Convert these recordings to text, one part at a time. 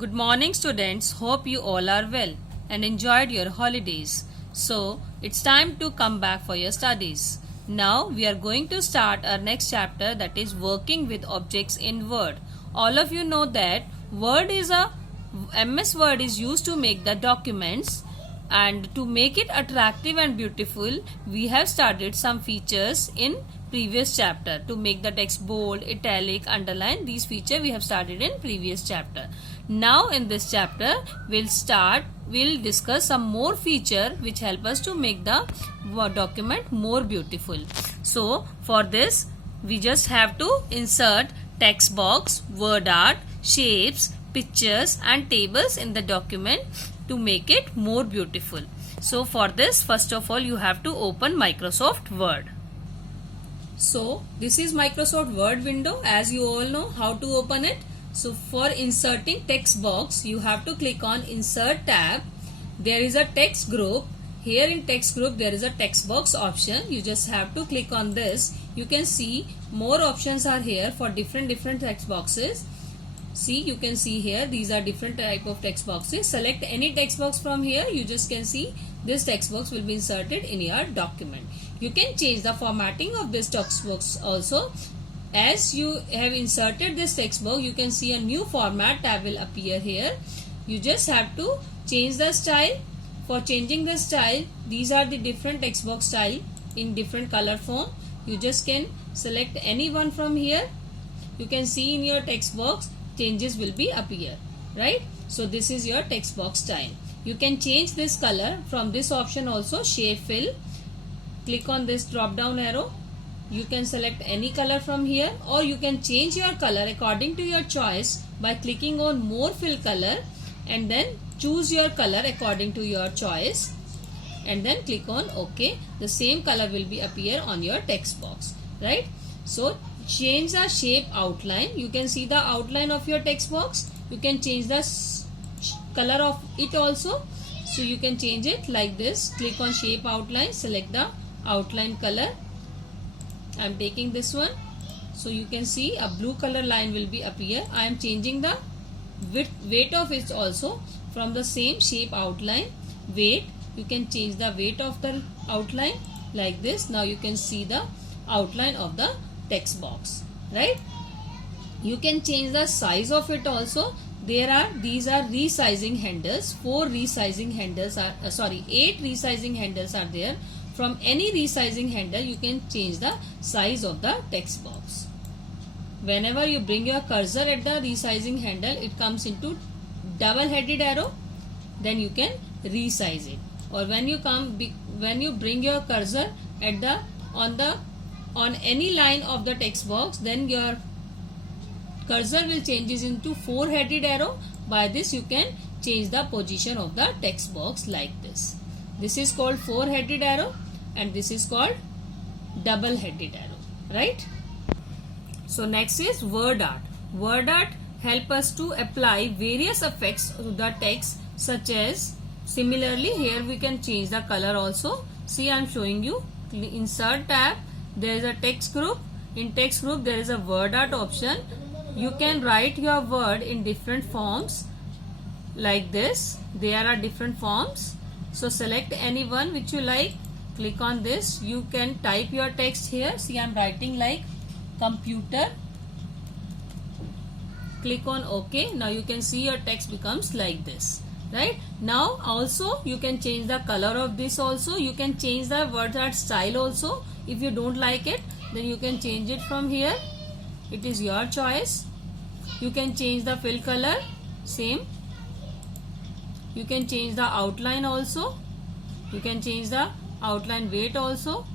Good morning students, hope you all are well and enjoyed your holidays. So, it's time to come back for your studies. Now, we are going to start our next chapter, that is working with objects in Word. All of you know that MS Word is used to make the documents, and to make it attractive and beautiful, we have started some features in previous chapter. To make the text bold, italic, underline, these features we have started in previous chapter. Now in this chapter we'll discuss some more feature which help us to make the document more beautiful. So for this we just have to insert text box, word art, shapes, pictures and tables in the document to make it more beautiful. So for this, first of all, you have to open Microsoft Word. So this is Microsoft Word window. As you all know how to open it. So for inserting text box, you have to click on Insert tab. There is a text group. Here in text group there is a text box option. You just have to click on this. You can see more options are here for different text boxes. See, you can see here these are different type of text boxes. Select any text box from here. You just can see this text box will be inserted in your document. You can change the formatting of this text box also. As you have inserted this text box, you can see a new format tab will appear here. You just have to change the style. For changing the style, these are the different text box style in different color form. You just can select any one from here. You can see in your text box changes will be appear, right? So this is your text box style. You can change this color from this option also, shape fill. Click on this drop down arrow. You can select any color from here, or you can change your color according to your choice by clicking on more fill color and then choose your color according to your choice and then click on OK. The same color will be appear on your text box, right? So change the shape outline. You can see the outline of your text box. You can change the color of it also. So you can change it like this. Click on shape outline, select the outline color. I am taking this one. So you can see a blue color line will be appear. I am changing the weight of it also from the same shape outline. Weight, you can change the weight of the outline like this. Now you can see the outline of the text box, right? You can change the size of it also. These are resizing handles. 8 resizing handles are there. From any resizing handle you can change the size of the text box. Whenever you bring your cursor at the resizing handle, it comes into double headed arrow, then you can resize it. Or when you bring your cursor at on any line of the text box, then your cursor will changes into 4-headed arrow. By this you can change the position of the text box like this. This is called 4-headed arrow and this is called double-headed arrow, right? So next is word art. Word art help us to apply various effects to the text, such as similarly here we can change the color also. See, I am showing you. Insert tab. There is a text group. In text group there is a word art option. You can write your word in different forms like this. There are different forms. So select any one which you like. Click on this. You can type your text here. See, I am writing like computer. Click on OK. Now you can see your text becomes like this, right? Now also you can change the color of this also. You can change the word art style also. If you don't like it, then you can change it from here. It is your choice. You can change the fill color, same. You can change the outline also. You can change the outline weight also.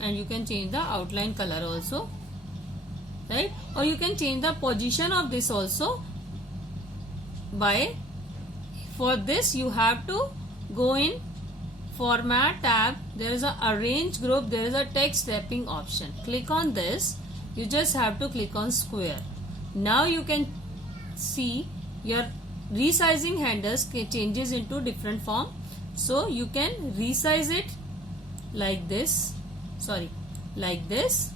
And you can change the outline color also, right? Or you can change the position of this also. For this you have to go in format tab. There is a arrange group. There is a text wrapping option. Click on this. You just have to click on square. Now you can see your resizing handles changes into different form. So you can resize it like this. Like this.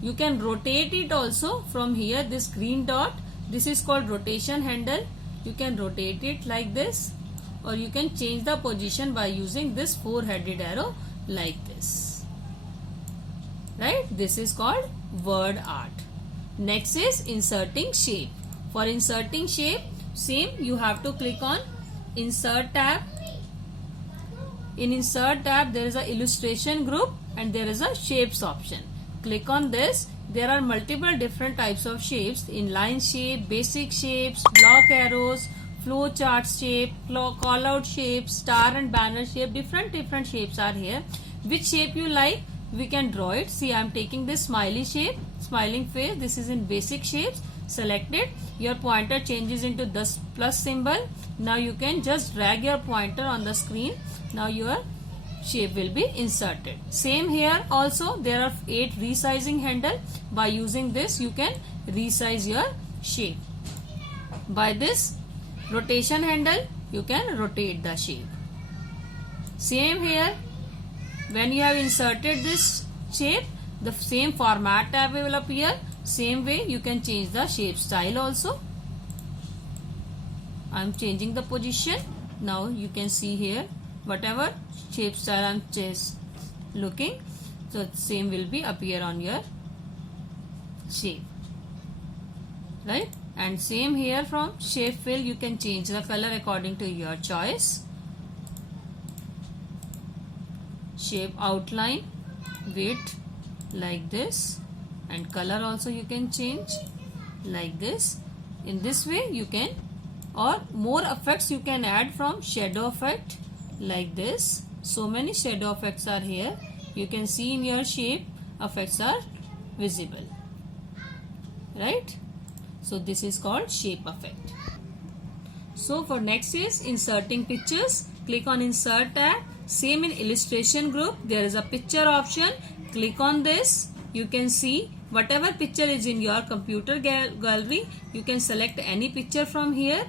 You can rotate it also from here, this green dot. This is called rotation handle. You can rotate it like this, or you can change the position by using this four-headed arrow like this. Right? This is called word art. Next is inserting shape. For inserting shape, same, you have to click on Insert tab. In Insert tab, there is a illustration group and there is a shapes option. Click on this. There are multiple different types of shapes: inline shape, basic shapes, block arrows, flow chart shape, call out shapes, star and banner shape. Different shapes are here. Which shape you like, we can draw it. See, I am taking this smiley shape, smiling face. This is in basic shapes. Select it. Your pointer changes into this plus symbol. Now you can just drag your pointer on the screen. Now your shape will be inserted. Same here also, there are 8 resizing handle. By using this, you can resize your shape. By this rotation handle, you can rotate the shape. Same here, when you have inserted this shape, the same format tab will appear. Same way, you can change the shape style also. I am changing the position. Now you can see here, whatever shape style I am looking, so same will be appear on your shape, right? And same here, from shape fill you can change the color according to your choice. Shape outline, width like this, and color also you can change like this. In this way you can, or more effects you can add from shadow effect like this. So many shadow effects are here. You can see in your shape effects are visible, right? So this is called shape effect. So for next is inserting pictures. Click on Insert tab. Same in illustration group, there is a picture option. Click on this. You can see whatever picture is in your computer gallery. You can select any picture from here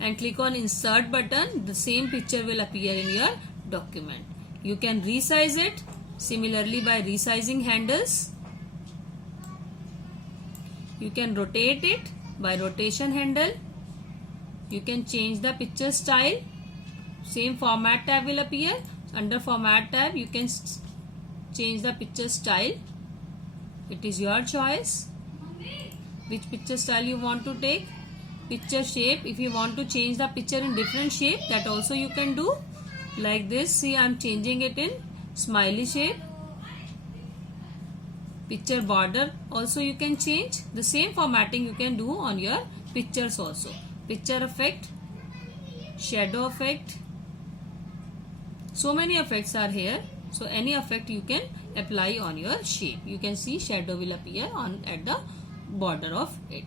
and click on Insert button. The same picture will appear in your document. You can resize it similarly by resizing handles. You can rotate it by rotation handle. You can change the picture style. Same format tab will appear. Under format tab you can change the picture style. It is your choice which picture style you want to take. Picture shape, if you want to change the picture in different shape, that also you can do like this. See, I am changing it in smiley shape. Picture border also you can change. The same formatting you can do on your pictures also. Picture effect, shadow effect, so many effects are here. So any effect you can apply on your shape. You can see shadow will appear at the border of it.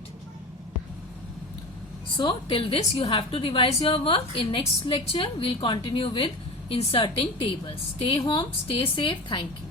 So till this you have to revise your work. In next lecture we'll continue with inserting tables. Stay home, stay safe. Thank you.